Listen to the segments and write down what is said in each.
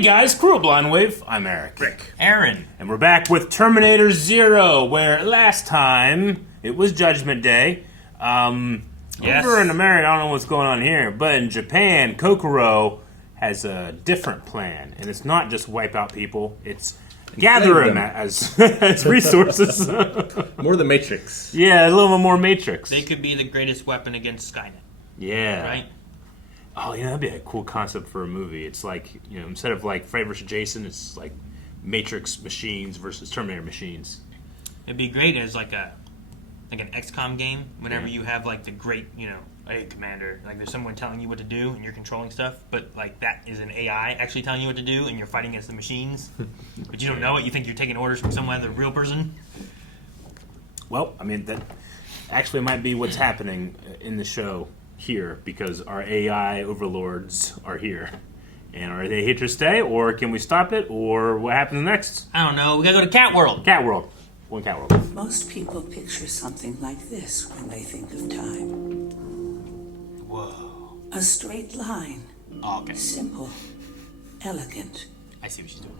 Hey guys, Crew of Blind Wave. I'm Eric. Rick. Aaron. And we're back with Terminator Zero, where last time it was Judgment Day. Yes. Over in America, I don't know what's going on here, but in Japan, Kokoro has a different plan. And it's not just wipe out people, it's gather them as resources. More the Matrix. Yeah, a little bit more Matrix. They could be the greatest weapon against Skynet. Yeah. Right? Oh, yeah, that'd be a cool concept for a movie. It's like, you know, instead of like Freddy vs. Jason, it's like Matrix machines versus Terminator machines. It'd be great as like an XCOM game. Whenever you have like the great, hey commander, like there's someone telling you what to do and you're controlling stuff, but like that is an AI actually telling you what to do and you're fighting against the machines. But you don't know it. You think you're taking orders from someone, the real person. Well, I mean, that actually might be what's happening in the show here, because our AI overlords are here. And are they here to stay, or can we stop it, or what happens next? I don't know. We gotta go to Cat World. Cat World. One Cat World. Most people picture something like this when they think of time. Whoa. A straight line. Oh, okay. Simple. Elegant. I see what she's doing.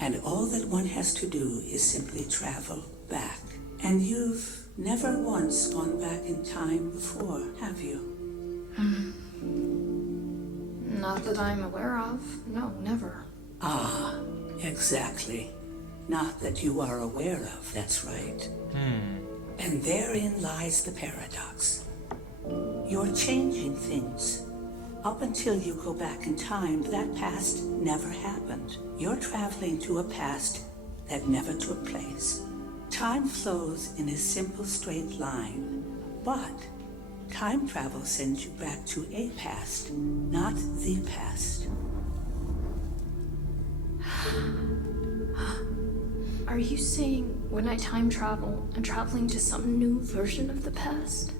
And all that one has to do is simply travel back. And you've never once gone back in time before, have you? Not that I'm aware of. No, never. Ah, exactly. Not that you are aware of, that's right. And therein lies the paradox. You're changing things. Up until you go back in time, that past never happened. You're traveling to a past that never took place. Time flows in a simple straight line, but time travel sends you back to a past, not the past. Are you saying when I time travel, I'm traveling to some new version of the past?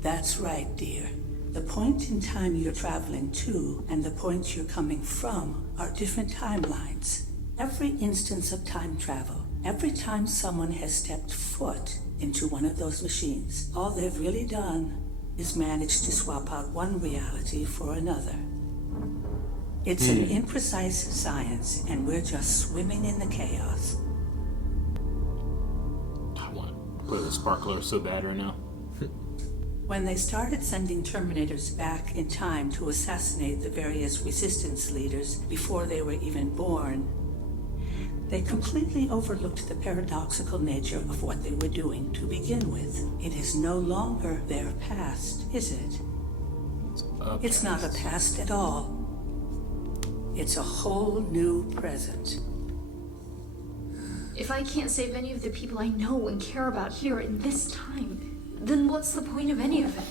That's right, dear. The point in time you're traveling to and the point you're coming from are different timelines. Every instance of time travel, every time someone has stepped foot into one of those machines, all they've really done is manage to swap out one reality for another. It's an imprecise science, and we're just swimming in the chaos. I want to play with a sparkler so bad right now. When they started sending Terminators back in time to assassinate the various resistance leaders before they were even born, they completely overlooked the paradoxical nature of what they were doing to begin with. It is no longer their past, is it? It's not a past at all. It's a whole new present. If I can't save any of the people I know and care about here in this time, then what's the point of any of it?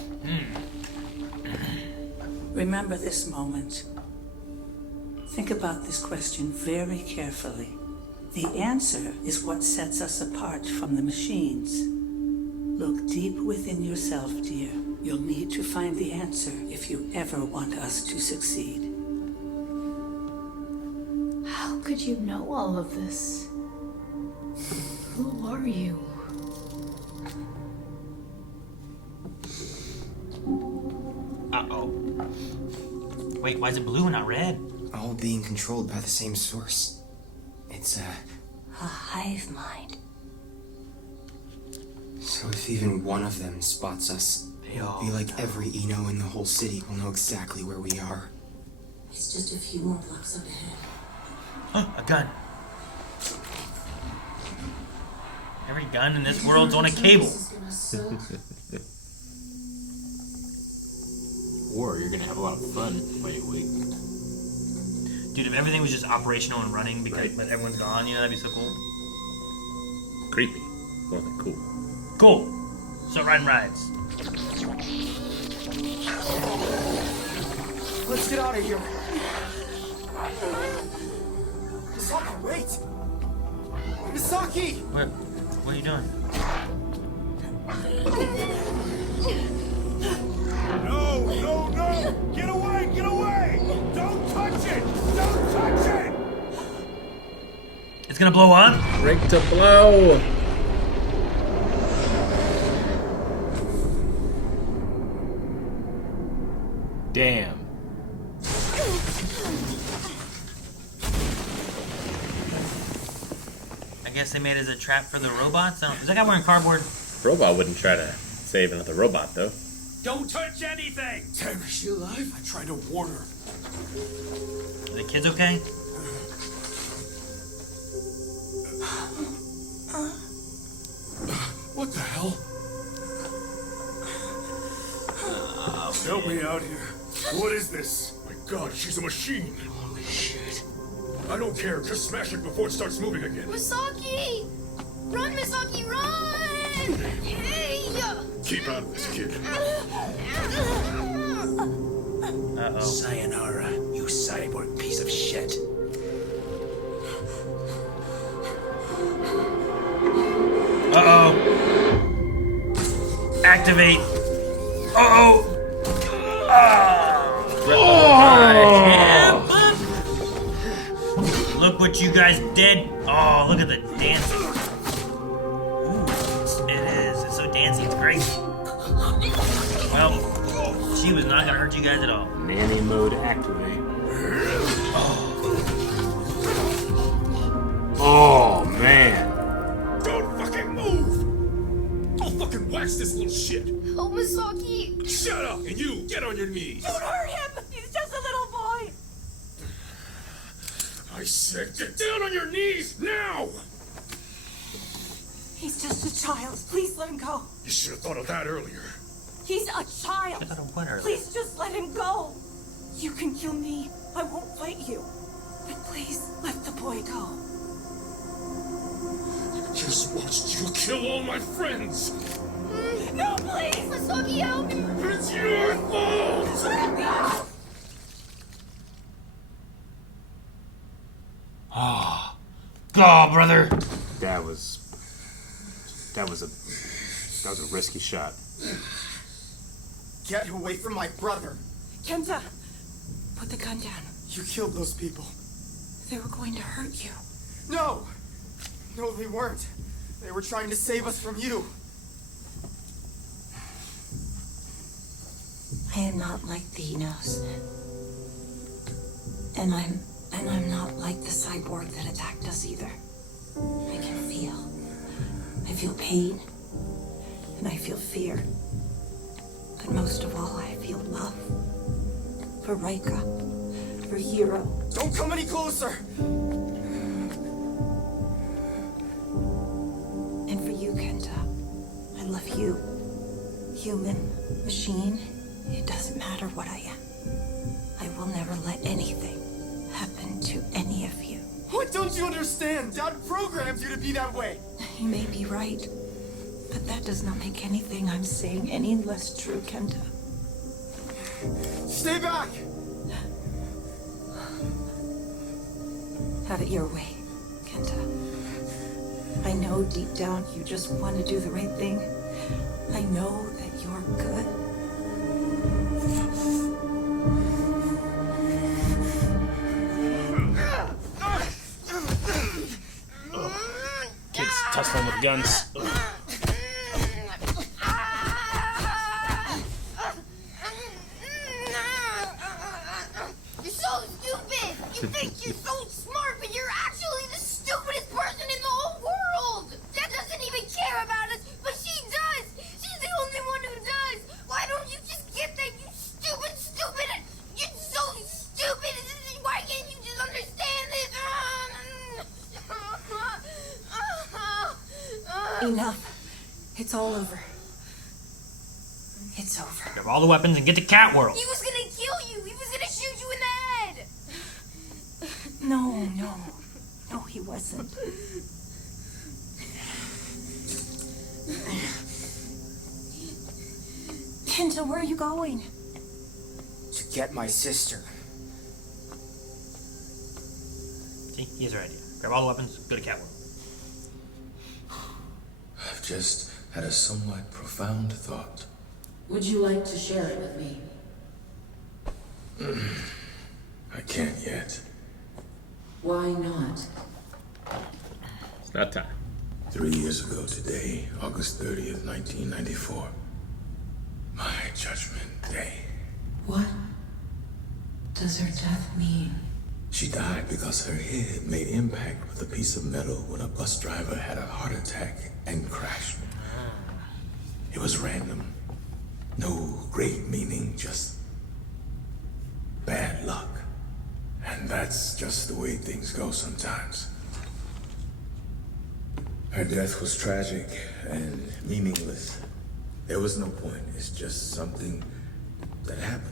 Remember this moment. Think about this question very carefully. The answer is what sets us apart from the machines. Look deep within yourself, dear. You'll need to find the answer if you ever want us to succeed. How could you know all of this? Who are you? Uh-oh. Wait, why is it blue and not red? All being controlled by the same source. It's A hive mind. So if even one of them spots us, it'll be like every Eno in the whole city will know exactly where we are. It's just a few more blocks up ahead. A gun. Every gun in this world's on a cable. Or you're going to have a lot of fun while you wait. Dude, if everything was just operational and running because but everyone's gone, that'd be so cool. Creepy. Well, cool. Cool. So riding rides. Let's get out of here. Misaki, wait! Misaki! What are you doing? No! Get away! Get away! Don't touch it! Don't touch it! It's gonna blow up? Break to blow! Damn. guess they made it as a trap for the robots. Is that guy wearing cardboard? Robot wouldn't try to save another robot, though. Don't touch anything! Damn, is she alive? I tried to warn her. Are the kids okay? What the hell? Help me out here. What is this? My God, she's a machine. Holy shit. I don't care. Just smash it before it starts moving again. Misaki! Run, Misaki, run! Hey! Keep out of this, kid. Uh-oh. Sayonara, you cyborg piece of shit. Uh-oh. Activate. Uh-oh. Look what you guys did. Oh, look at the dancing. Ooh, it is. It's so dancey. It's great. Well, she was not going to hurt you guys at all. Nanny mode activate. Oh, man. Don't fucking move! I'll fucking wax this little shit. Oh, Misaki! Shut up, and you, get on your knees. Don't hurt him! He's just a little boy! I said get down on your knees, now! He's just a child. Please let him go. You should have thought of that earlier. He's a child. I thought I went earlier. Please just let him go. You can kill me. I won't fight you. But please let the boy go. I just watched you kill all my friends. No, please! Misaki, help me! It's your fault! Go, brother. That was a risky shot. Get away from my brother. Kenta, put the gun down. You killed those people. They were going to hurt you. No! No, they weren't. They were trying to save us from you. I am not like the Inos. And I'm not like the cyborg that attacked us either. I can feel. I feel pain. And I feel fear. But most of all, I feel love. For Raika. For Hiro. Don't come any closer! And for you, Kenta. I love you. Human, machine, it doesn't matter what I am. I will never let anything happen to any of you. What don't you understand? Dad programmed you to be that way! You may be right, but that does not make anything I'm saying any less true, Kenta. Stay back! Have it your way, Kenta. I know deep down you just want to do the right thing. I know that you're good. Kids tussling with guns. You're so stupid! You think you're so smart, but you're actually the stupidest person in the whole world! Dad doesn't even care about us, but she does! She's the only one who does! Why don't you just get that, you stupid! You're so stupid! Why can't you just understand this? Enough. It's all over. It's over. Grab all the weapons and get to Cat World. He was gonna kill you! He was gonna shoot you in the head! No, he wasn't. Kenta, where are you going? To get my sister. See, he has her idea. Grab all the weapons, go to Cat World. I've just had a somewhat profound thought. Would you like to share it with me? I can't yet. Why not? It's not time. 3 years ago today, August 30th, 1994. My judgment day. What does her death mean? She died because her head made impact with a piece of metal when a bus driver had a heart attack and crashed. It was random. No great meaning, just bad luck. And that's just the way things go sometimes. Her death was tragic and meaningless. There was no point. It's just something that happened.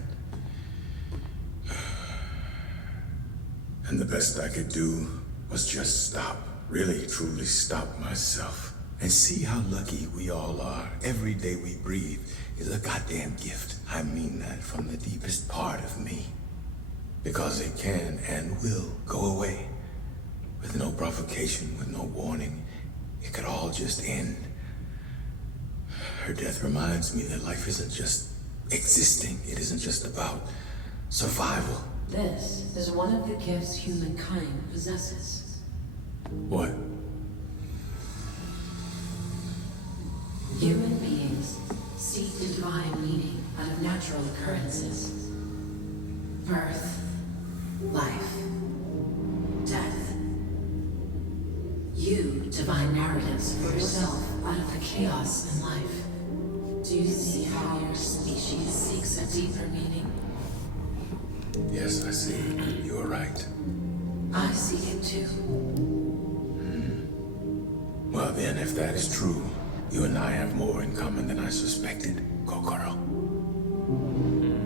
And the best I could do was just stop, really, truly stop myself. And see how lucky we all are. Every day we breathe is a goddamn gift. I mean that from the deepest part of me. Because it can and will go away. With no provocation, with no warning. It could all just end. Her death reminds me that life isn't just existing. It isn't just about survival. This is one of the gifts humankind possesses. What? Human beings seek to divine meaning out of natural occurrences. Birth, life, death. You divine narratives for yourself out of the chaos in life. Do you see how your species seeks a deeper meaning? Yes, I see. You are right. I seek it too. Well then, if that is true, you and I have more in common than I suspected. Go, girl.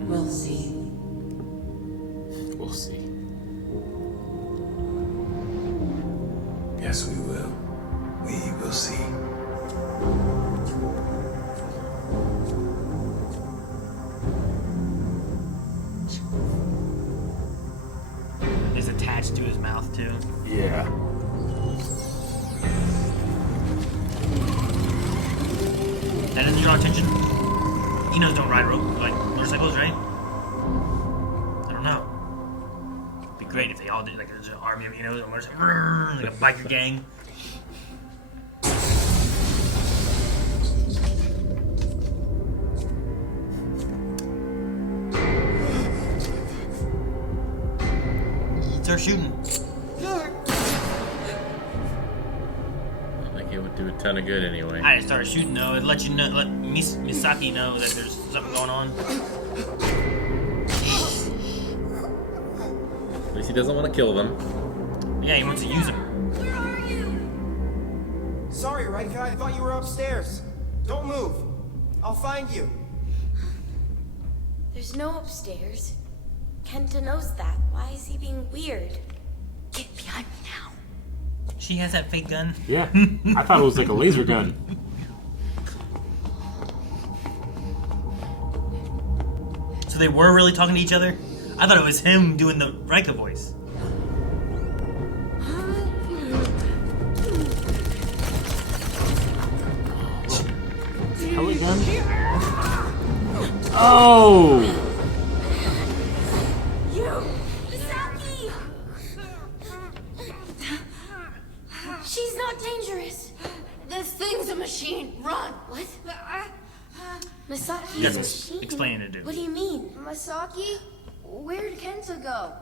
We'll see. We'll see. Yes, we will. We will see. Is attached to his mouth too. Yeah. That doesn't draw attention. Enos don't ride motorcycles, right? I don't know. It'd be great if they all did, like there's an army of Enos on motorcycles, like a biker gang. Start shooting. Like it would do a ton of good anyway. I just started shooting though. It let you know, let Misaki know that there's something going on. At least he doesn't want to kill them. Yeah, he wants to use them. Where are you? Sorry, Rika, I thought you were upstairs. Don't move. I'll find you. There's no upstairs. Kenta knows that. Why is he being weird? Get behind me now. She has that fake gun. Yeah. I thought it was like a laser gun. So they were really talking to each other? I thought it was him doing the Rika voice. Heli gun? Oh! Misaki! She's not dangerous. This thing's a machine. Run. What? Misaki is a machine? Explaining to do. What do you mean? Misaki? Where'd Kenta go?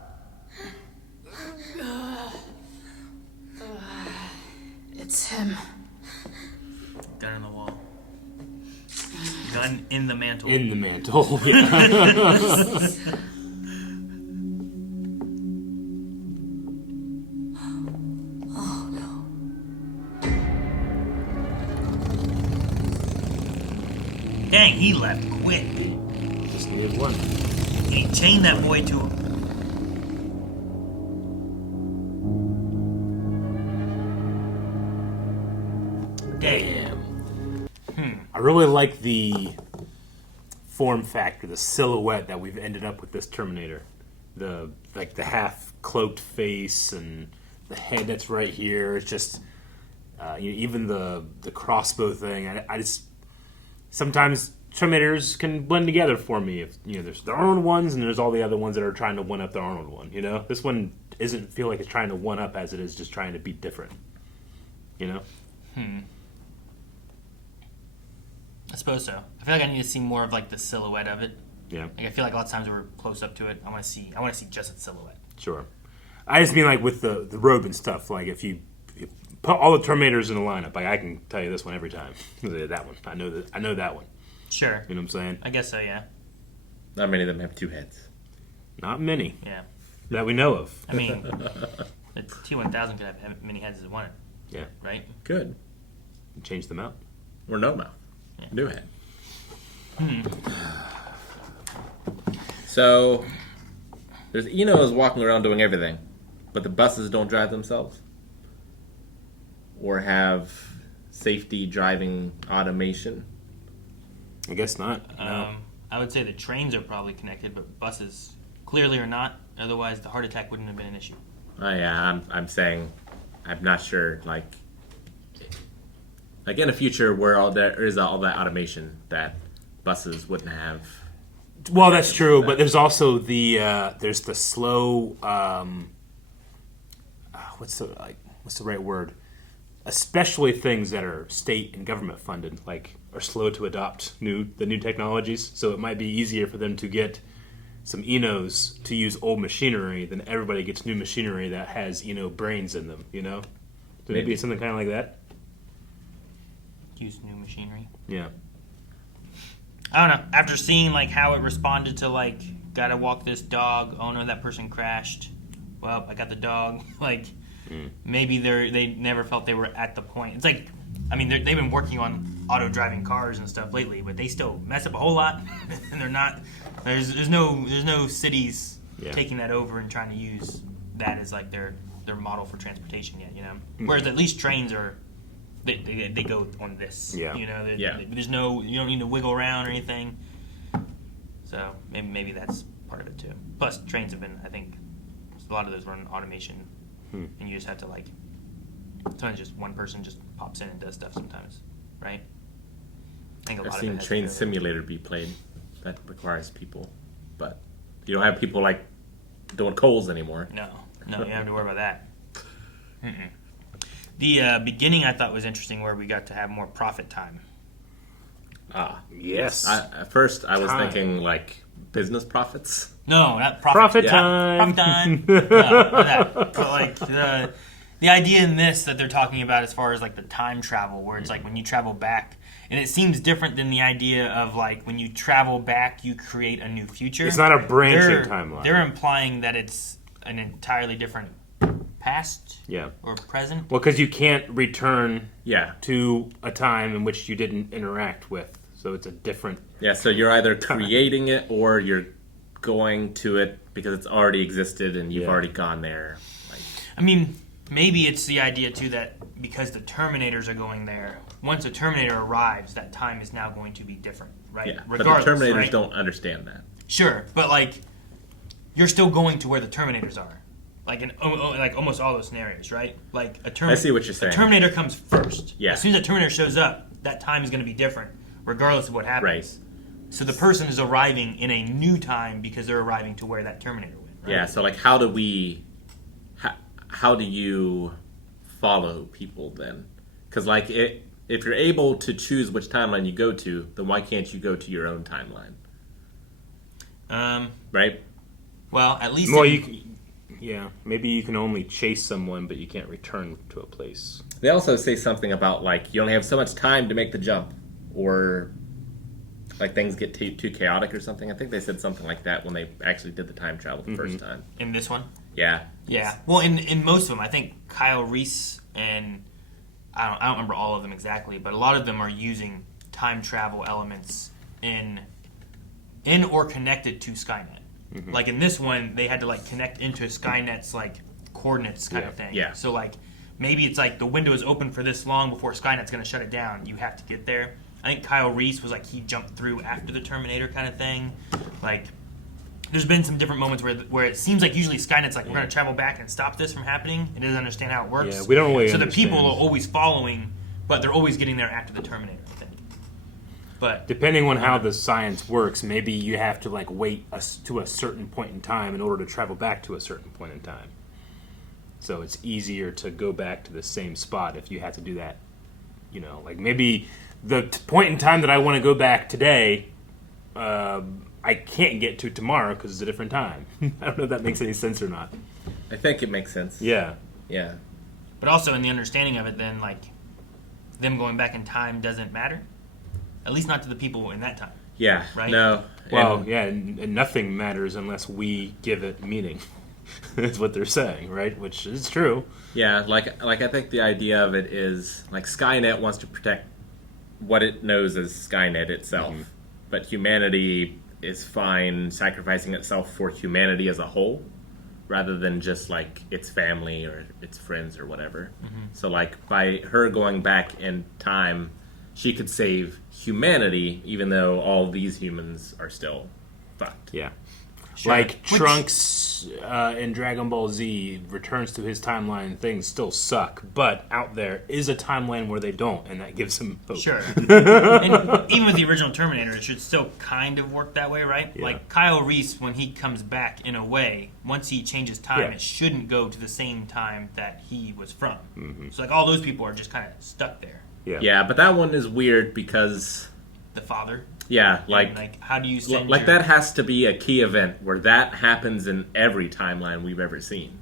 It's him. Gun in the wall. Gun in the mantle. In the mantle. Yeah. Oh no. Dang, he left quick. Just needed one. He chained that boy to him. Damn. I really like the form factor, the silhouette that we've ended up with this Terminator. The half cloaked face and the head that's right here. It's just even the crossbow thing. I just sometimes Terminators can blend together for me. If there's the Arnold ones and there's all the other ones that are trying to one up the Arnold one. This one isn't feel like it's trying to one up as it is just trying to be different. I suppose so. I feel like I need to see more of like the silhouette of it. Yeah. Like I feel like a lot of times we're close up to it. I want to see just its silhouette. Sure. I just mean like with the robe and stuff. Like if you put all the Terminators in a lineup, like I can tell you this one every time. That one, I know that one. Sure. You know what I'm saying? I guess so. Yeah. Not many of them have 2 heads. Not many. Yeah. That we know of. I mean, the T-1000 could have as many heads as it wanted. Yeah. Right. Good. Change them out. Or no mouth. Yeah. New head. So there's Enos walking around doing everything, but the buses don't drive themselves, or have safety driving automation. I guess not. No. I would say the trains are probably connected, but buses clearly are not. Otherwise, the heart attack wouldn't have been an issue. Oh yeah, I'm saying, I'm not sure. Like in a future where there is all that automation that buses wouldn't have. Well, that's true, but there's also the slow. What's the right word? Especially things that are state and government funded, like are slow to adopt the new technologies. So it might be easier for them to get some Enos to use old machinery than everybody gets new machinery that has brains in them. So maybe it's something kind of like that. Use new machinery. Yeah. I don't know. After seeing like how it responded to like, gotta walk this dog. Oh no, that person crashed. Well, I got the dog. Like, maybe they never felt they were at the point. It's like, I mean, they've been working on auto driving cars and stuff lately, but they still mess up a whole lot, and they're not. There's no cities taking that over and trying to use that as like their model for transportation yet. Whereas at least trains are. They go on this. Yeah. There's no, you don't need to wiggle around or anything. So maybe that's part of it too. Plus, trains have been, I think, a lot of those run automation, and you just have to like. Sometimes just one person just pops in and does stuff sometimes, right? I think I've seen Train Simulator be played. That requires people, but you don't have people like doing coals anymore. No, you don't have to worry about that. Mm-mm. The beginning I thought was interesting, where we got to have more profit time. Yes. At first, I was thinking like business profits. No, not profit. Time. Profit time. No, not that. But like the idea in this that they're talking about as far as like the time travel, where it's like when you travel back, and it seems different than the idea of like when you travel back, you create a new future. It's not a branching timeline. They're implying that it's an entirely different past or present. Well, because you can't return Yeah. to a time in which you didn't interact with. So it's a different... Yeah, so you're either creating it or you're going to it because it's already existed and you've already gone there. Like, I mean, maybe it's the idea, too, that because the Terminators are going there, once a Terminator arrives, that time is now going to be different, right? yeah, but Regardless, the Terminators right? don't understand that. Sure, but, like, you're still going to where the Terminators are. Like in like almost all those scenarios, right? Like I see what you're saying. A Terminator comes first. Yeah. As soon as that Terminator shows up, that time is going to be different, regardless of what happens. Right. So the person is arriving in a new time because they're arriving to where that Terminator went. Right? Yeah, so like how do you follow people then? Because like if you're able to choose which timeline you go to, then why can't you go to your own timeline? Right? Well, at least... Well, maybe you can only chase someone, but you can't return to a place. They also say something about like you only have so much time to make the jump, or like things get too chaotic or something. I think they said something like that when they actually did the time travel the first time. In this one? Yeah. Yeah. Well, in most of them, I think Kyle Reese and I don't remember all of them exactly, but a lot of them are using time travel elements in or connected to Skynet. Mm-hmm. Like in this one, they had to like connect into Skynet's like coordinates kind of thing. Yeah. So like maybe it's like the window is open for this long before Skynet's going to shut it down. You have to get there. I think Kyle Reese was like he jumped through after the Terminator kind of thing. Like there's been some different moments where it seems like usually Skynet's like we're going to travel back and stop this from happening. It doesn't understand how it works. Yeah, we don't really So the understand. people are always following, but they're always getting there after the Terminator, I think. But depending on how the science works, maybe you have to like wait to a certain point in time in order to travel back to a certain point in time. So it's easier to go back to the same spot if you have to do that. Like maybe the point in time that I want to go back today, I can't get to tomorrow because it's a different time. I don't know if that makes any sense or not. I think it makes sense. Yeah. Yeah. But also in the understanding of it, then, like, them going back in time doesn't matter. At least not to the people in that time. Yeah. Right? No. Well, And- yeah, and nothing matters unless we give it meaning. That's what they're saying, right? Which is true. Yeah, like I think the idea of it is like Skynet wants to protect what it knows as Skynet itself, but humanity is fine sacrificing itself for humanity as a whole, rather than just like its family or its friends or whatever. So like by her going back in time, she could save humanity, even though all these humans are still fucked. Yeah. Sure. Like Trunks in Dragon Ball Z returns to his timeline, things still suck, but out there is a timeline where they don't, and that gives him hope. Sure. And even with the original Terminator, it should still kind of work that way, right? Yeah. Like Kyle Reese, when he comes back, in a way, once he changes time, Yeah. it shouldn't go to the same time that he was from. So like all those people are just kind of stuck there. Yeah. Yeah, but that one is weird because The father. yeah, And, like how do you send like your- that has to be a key event where that happens in every timeline we've ever seen,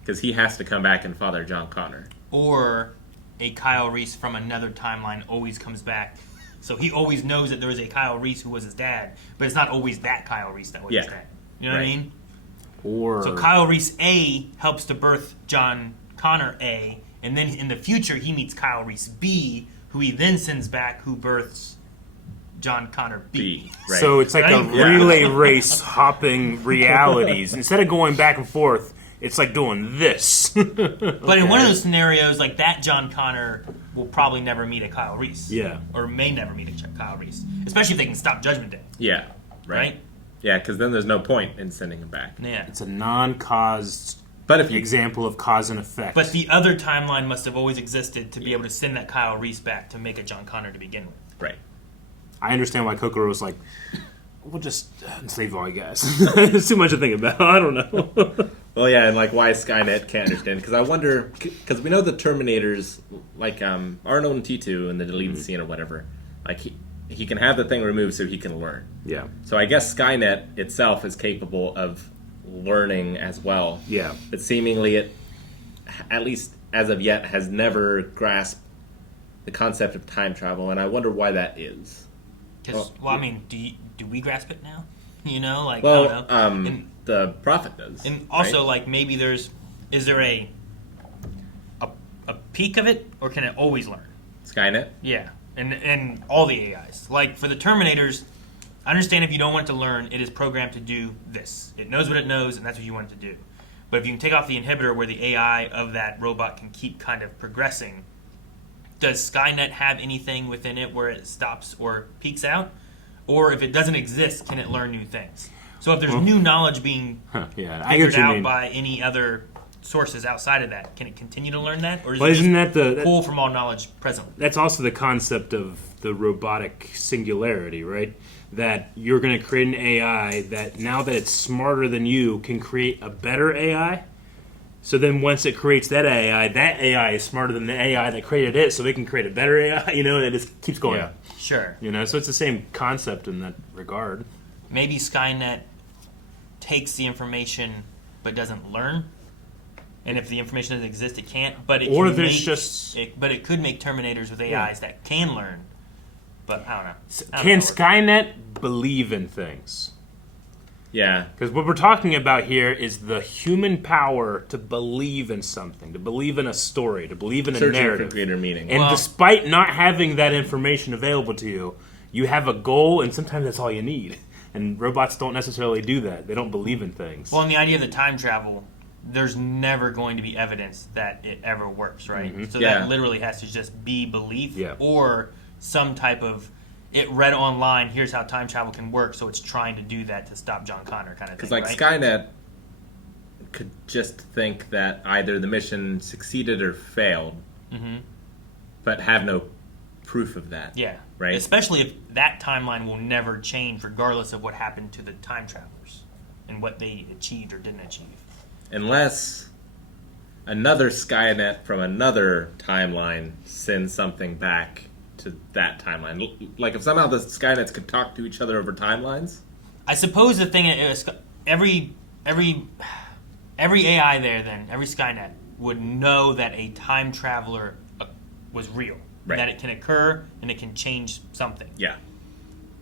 because he has to come back and father John Connor. Or a Kyle Reese from another timeline always comes back. So he always knows that there was a Kyle Reese who was his dad, but it's not always that Kyle Reese that was his Yeah. dad. You know what I Right. mean? Or So Kyle Reese A helps to birth John Connor A, and then in the future he meets Kyle Reese B, who he then sends back, who births John Connor B. Right. So it's like a Right? Yeah. relay race hopping realities. Instead of going back and forth, it's like doing this. But in one of those scenarios, like that John Connor will probably never meet a Kyle Reese. Yeah. Or may never meet a Kyle Reese. Especially if they can stop Judgment Day. Yeah, Right? Yeah, because then there's no point in sending him back. Yeah. It's a non-caused But if you example of cause and effect. But the other timeline must have always existed to be able to send that Kyle Reese back to make a John Connor to begin with. right, I understand why Kokoro was like, we'll just enslave all you guys. It's too much to think about. I don't know. well, yeah, and like why Skynet can't understand, because I wonder, because we know the Terminators, like Arnold and T2 in the deleted scene or whatever, like he can have the thing removed so he can learn. Yeah. So I guess Skynet itself is capable of learning as well. Yeah. But seemingly it, at least as of yet, has never grasped the concept of time travel, and I wonder why that is. Because, well, I mean, do we grasp it now? You know, like, Well, I don't know. And, the Prophet does. and also, right? like, maybe is there a peak of it, or can it always learn? Skynet? Yeah, and all the AIs. Like, for the Terminators, I understand if you don't want it to learn, it is programmed to do this. It knows what it knows, and that's what you want it to do. But if you can take off the inhibitor where the AI of that robot can keep kind of progressing, does Skynet have anything within it where it stops or peaks out? Or if it doesn't exist, can it learn new things? So if there's new knowledge being Yeah, I get figured what you out mean. by any other sources outside of that, can it continue to learn that? Or is Well, it isn't just that the- pull from all knowledge presently? That's also the concept of the robotic singularity, right? That you're going to create an AI that, now that it's smarter than you, can create a better AI. So then once it creates that AI is smarter than the AI that created it, so it can create a better AI, you know, and it just keeps going. Yeah. Sure. You know, so it's the same concept in that regard. Maybe Skynet takes the information but doesn't learn. And if the information doesn't exist, it can't. But it Or can there's make, just- but it could make Terminators with AIs that can learn. But I don't know. I don't Can know. Skynet believe in things? Yeah. Because what we're talking about here is the human power to believe in something, to believe in a story, to believe in a Searching narrative. for greater meaning. And Well- despite not having that information available to you, you have a goal, and sometimes that's all you need. And robots don't necessarily do that. They don't believe in things. Well, and the idea of the time travel, there's never going to be evidence that it ever works, right? So Yeah. that literally has to just be belief Yeah. or some type of, it read online, here's how time travel can work, so it's trying to do that to stop John Connor kind of thing, Because like right? Skynet could just think that either the mission succeeded or failed, but have no proof of that. Yeah. Right? Especially if that timeline will never change regardless of what happened to the time travelers and what they achieved or didn't achieve. Unless another Skynet from another timeline sends something back to that timeline. Like if somehow the Skynets could talk to each other over timelines. I suppose the thing is, every every AI there, then every Skynet would know that a time traveler was real, that it can occur and it can change something. Yeah.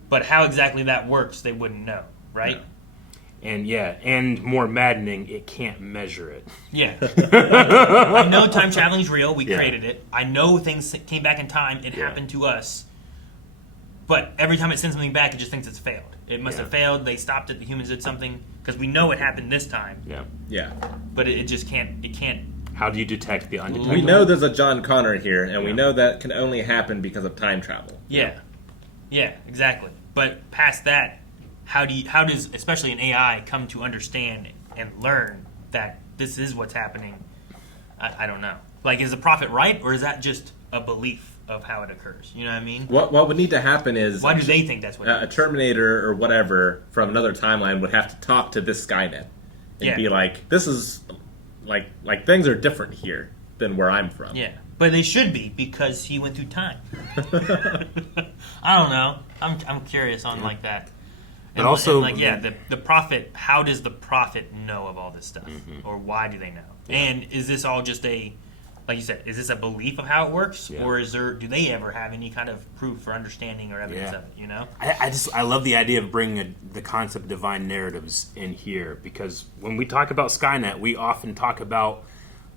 But how exactly that works, they wouldn't know, right? No. And more maddening, it can't measure it. Yeah. I know time traveling is real. We created it. I know things came back in time. It happened to us. But every time it sends something back, it just thinks it's failed. It must have failed. They stopped it. The humans did something because we know it happened this time. Yeah. Yeah. But it just can't. It can't. How do you detect the undetectable? We know there's a John Connor here, and we know that can only happen because of time travel. Yeah. Yeah. Exactly. But past that, how does especially an AI come to understand and learn that this is what's happening? I don't know. Like, is the prophet right, or is that just a belief of how it occurs? You know what I mean? What would need to happen is... Why do they think that's what it is? A Terminator or whatever from another timeline would have to talk to this Skynet and be like, this is... Like things are different here than where I'm from. Yeah. But they should be, because he went through time. I don't know. I'm curious on like that. But also... the prophet, how does the prophet know of all this stuff? Or why do they know? Yeah. And is this all just a... Like you said, is this a belief of how it works, or do they ever have any kind of proof or understanding or evidence of it? You know, I love the idea of bringing the concept of divine narratives in here, because when we talk about Skynet, we often talk about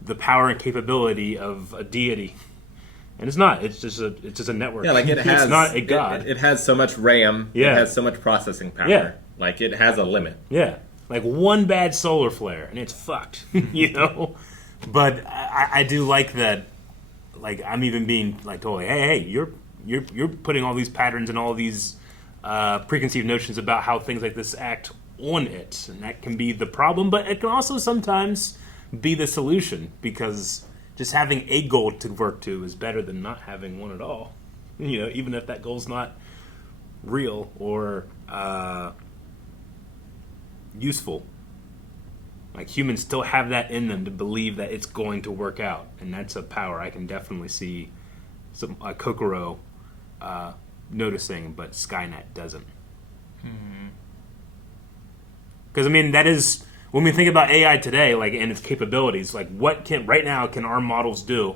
the power and capability of a deity, and it's not. It's just a network. Yeah, like it has. It's not a god. It has so much RAM. Yeah. It has so much processing power. Yeah. Like it has a limit. Yeah, like one bad solar flare and it's fucked. You know. But I do like that. Like, I'm even being like told, hey, you're putting all these patterns and all these preconceived notions about how things like this act on it, and that can be the problem. But it can also sometimes be the solution, because just having a goal to work to is better than not having one at all. You know, even if that goal's not real or useful. Like, humans still have that in them to believe that it's going to work out, and that's a power I can definitely see Kokoro noticing, but Skynet doesn't. Because I mean, that is when we think about AI today, like, and its capabilities. Like, what can our models do?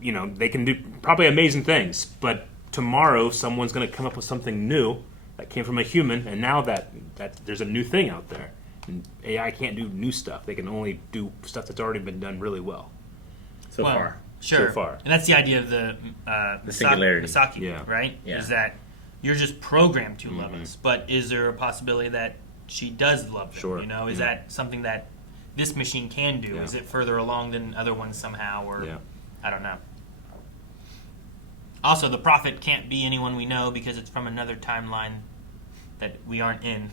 You know, they can do probably amazing things, but tomorrow someone's going to come up with something new that came from a human, and now that there's a new thing out there. And AI can't do new stuff. They can only do stuff that's already been done really well. So far. Sure. So far. And that's the idea of the singularity. Misaki, right? Yeah. Is that you're just programmed to love us. But is there a possibility that she does love them? Sure. You know, is that something that this machine can do? Yeah. Is it further along than other ones somehow? Or I don't know. Also, the prophet can't be anyone we know because it's from another timeline that we aren't in.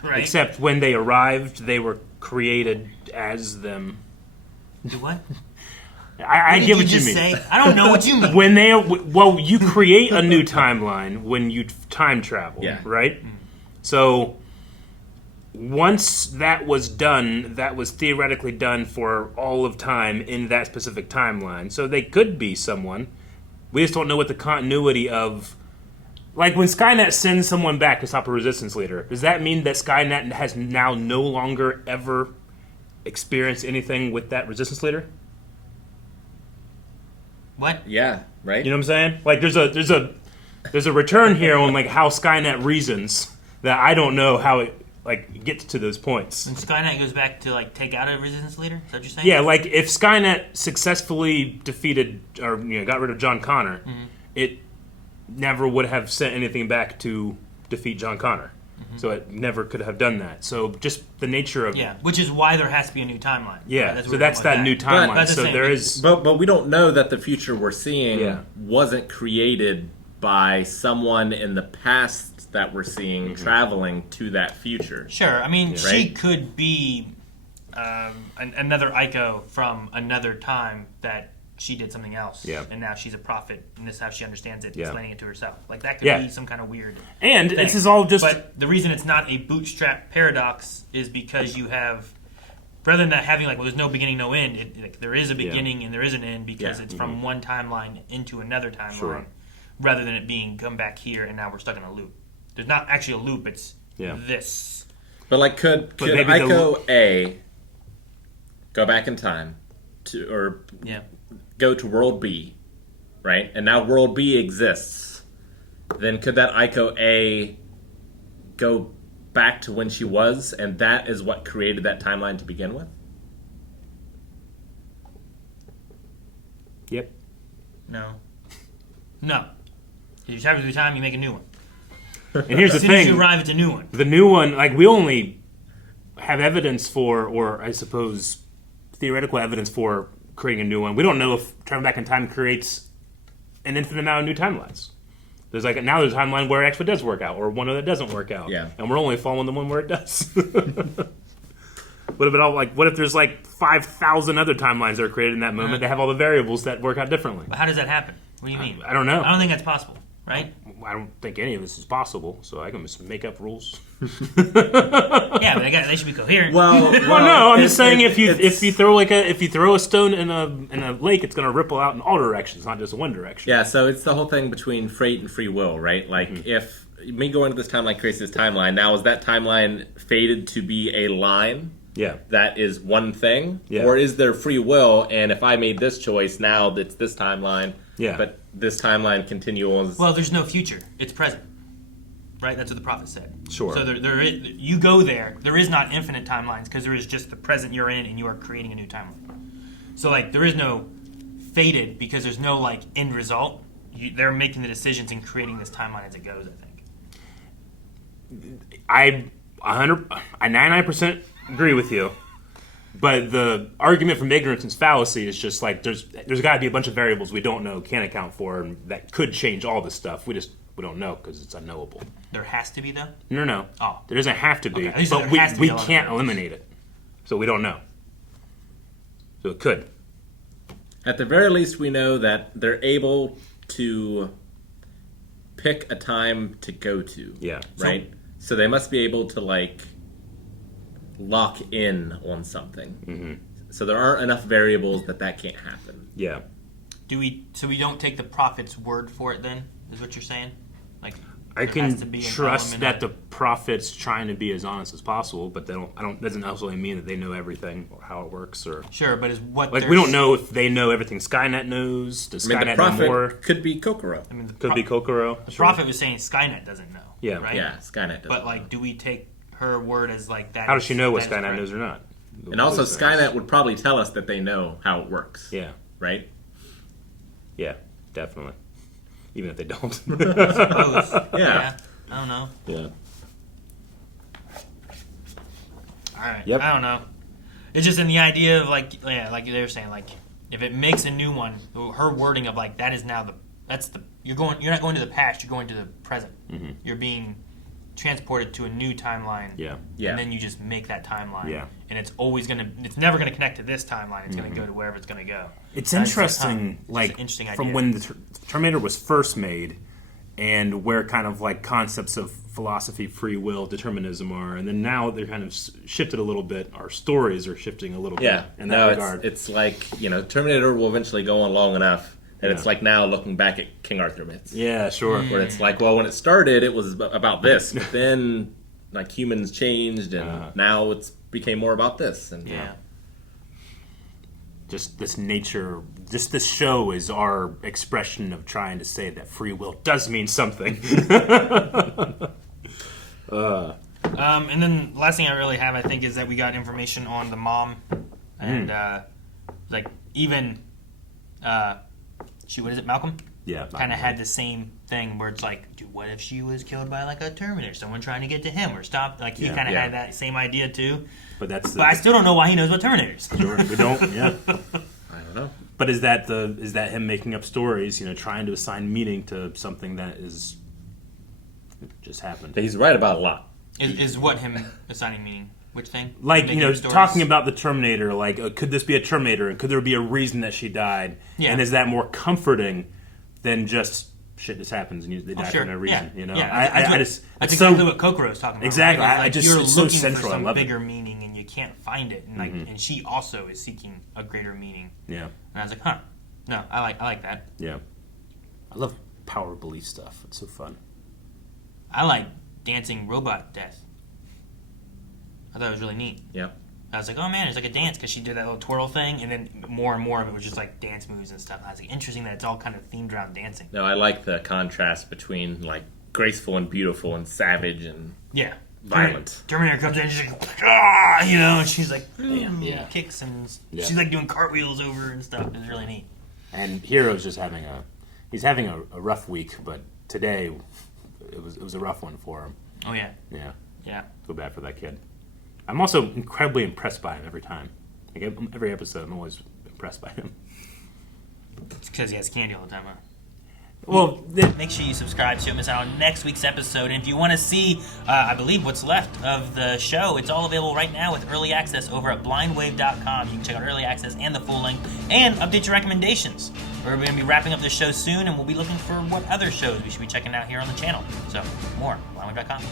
Right. Except when they arrived, they were created as them. Do what? I get what you mean. Say? I don't know what you mean. When you create a new timeline when you time travel, right? So once that was done, that was theoretically done for all of time in that specific timeline. So they could be someone. We just don't know what the continuity of... Like, when Skynet sends someone back to stop a resistance leader, does that mean that Skynet has now no longer ever experienced anything with that resistance leader? What? Yeah, right? You know what I'm saying? Like, there's a return here on, like, how Skynet reasons that I don't know how it, like, gets to those points. And Skynet goes back to, like, take out a resistance leader? Is that what you're saying? Yeah, like, if Skynet successfully defeated, or, got rid of John Connor, it never would have sent anything back to defeat John Connor. So it never could have done that. So just the nature of... Yeah, which is why there has to be a new timeline. Yeah, right? so that's that new timeline. But so there is... But we don't know that the future we're seeing wasn't created by someone in the past that we're seeing traveling to that future. Sure, I mean, she could be another Ico from another time that she did something else, and now she's a prophet, and this is how she understands it, explaining it to herself. Like, that could be some kind of weird And thing. this is all just... But the reason it's not a bootstrap paradox is because you have... Rather than having, like, well, there's no beginning, no end, there is a beginning and there is an end because it's from one timeline into another timeline, rather than it being come back here and now we're stuck in a loop. There's not actually a loop, it's this. But like, could maybe Ico A go back in time or go to World B, right? And now World B exists. Then could that Ico A go back to when she was, and that is what created that timeline to begin with? Yep. No. You travel through time, you make a new one. And here's the As soon as thing: you arrive, it's a new one. the new one, like we only have evidence for, or I suppose theoretical evidence for creating a new one. We don't know if traveling back in time creates an infinite amount of new timelines. There's there's a timeline where it actually does work out, or one that doesn't work out. Yeah. And we're only following the one where it does. What if there's like 5,000 other timelines that are created in that moment that have all the variables that work out differently? But how does that happen? What do you mean? I don't know. I don't think that's possible, right? I don't think any of this is possible, so I can just make up rules. Yeah, but they should be coherent. Well, no, I'm just saying if you throw a stone in a lake, it's going to ripple out in all directions, not just one direction. Yeah, so it's the whole thing between fate and free will, right? Like, if me going to this timeline creates this timeline, now is that timeline fated to be a line? Yeah. That is one thing? Yeah. Or is there free will, and if I made this choice, now it's this timeline, but this timeline continues? Well, there's no future. It's present. Right? That's what the prophet said. Sure. So you go there. There is not infinite timelines because there is just the present you're in and you are creating a new timeline. So, like, there is no fated because there's no, like, end result. They're making the decisions and creating this timeline as it goes, I think. I 99% agree with you. But the argument from ignorance and fallacy is just like there's got to be a bunch of variables we don't know, can't account for, and that could change all this stuff. We don't know because it's unknowable. There has to be, though? No. Oh. There doesn't have to be, Okay. but we can't eliminate it. So we don't know. So it could. At the very least, we know that they're able to pick a time to go to. Yeah. Right? So they must be able to, like, lock in on something. Mm-hmm. So there aren't enough variables that can't happen. Yeah. So we don't take the prophet's word for it then? Is what you're saying? Like, I there has to can be an trust element that the prophet's trying to be as honest as possible, but doesn't necessarily mean that they know everything or how it works or. Sure, but is what we don't know if they know everything Skynet knows. Does Skynet the prophet know more? Could be Kokoro. Could be Kokoro. The prophet was saying Skynet doesn't know. Yeah. Right? Yeah, Skynet doesn't But, like, do we take her word as, like, that? How does she know what that is Skynet correct? knows or not? And also, Those things. Skynet would probably tell us that they know how it works. Yeah. Right? Yeah, definitely. Even if they don't. Suppose. Yeah. I don't know. Yeah. All right. Yep. I don't know. It's just in the idea of, like they were saying, like, if it makes a new one, her wording of, like, that is now you're not going to the past, you're going to the present. Mm-hmm. You're being transported to a new timeline. Yeah. And then you just make that timeline. Yeah. And it's never gonna connect to this timeline. It's gonna go to wherever it's gonna go. It's And I just thought, interesting, it's like, an interesting from idea. when the Terminator was first made and where kind of like concepts of philosophy, free will, determinism are, and then now they're kind of shifted a little bit. Our stories are shifting a little bit in that regard. It's like, Terminator will eventually go on long enough that it's like now looking back at King Arthur myths. Yeah, sure. Where it's like, well, when it started, it was about this, but then, like, humans changed, and now it's became more about this. And just this nature, just this show is our expression of trying to say that free will does mean something. And then last thing I really have, I think, is that we got information on the mom, and like even what is it, Malcolm? Yeah, kind of had the same thing where it's like, dude, what if she was killed by like a Terminator, someone trying to get to him or stop? Like he kind of had that same idea too. But I still don't know why he knows about Terminators. Sure, we don't. Yeah, I don't know. But is that him making up stories? Trying to assign meaning to something that is just happened. He's right about a lot. Is what him assigning meaning? Which thing? Like, Making up stories? talking about the Terminator, like, could this be a Terminator? And could there be a reason that she died? Yeah. And is that more comforting than just shit just happens and they die for no reason? That's exactly what Kokoro is talking about. Exactly. Right? I just you're it's so looking central. for some I love bigger it. meaning and you can't find it, and like, and she also is seeking a greater meaning. Yeah. And I was like, huh, no, I like that. Yeah. I love power belief stuff. It's so fun. I like dancing robot death. I thought it was really neat. Yep. I was like, oh man, it's like a dance because she did that little twirl thing, and then more and more of it was just like dance moves and stuff. I was like, interesting that it's all kind of themed around dancing. No, I like the contrast between like graceful and beautiful and savage and violent. Terminator comes in and she's like, ah, you know, and she's like, kicks and she's like doing cartwheels over and stuff. It's really neat. And Hero's just having a rough week, but today it was a rough one for him. Oh yeah. Yeah. Feel bad for that kid. I'm also incredibly impressed by him every time. Like every episode, I'm always impressed by him. It's because he has candy all the time, huh? Well, make sure you subscribe so you don't miss out on next week's episode. And if you want to see, I believe, what's left of the show, it's all available right now with early access over at blindwave.com. You can check out early access and the full length and update your recommendations. We're going to be wrapping up the show soon, and we'll be looking for what other shows we should be checking out here on the channel. So, more, blindwave.com.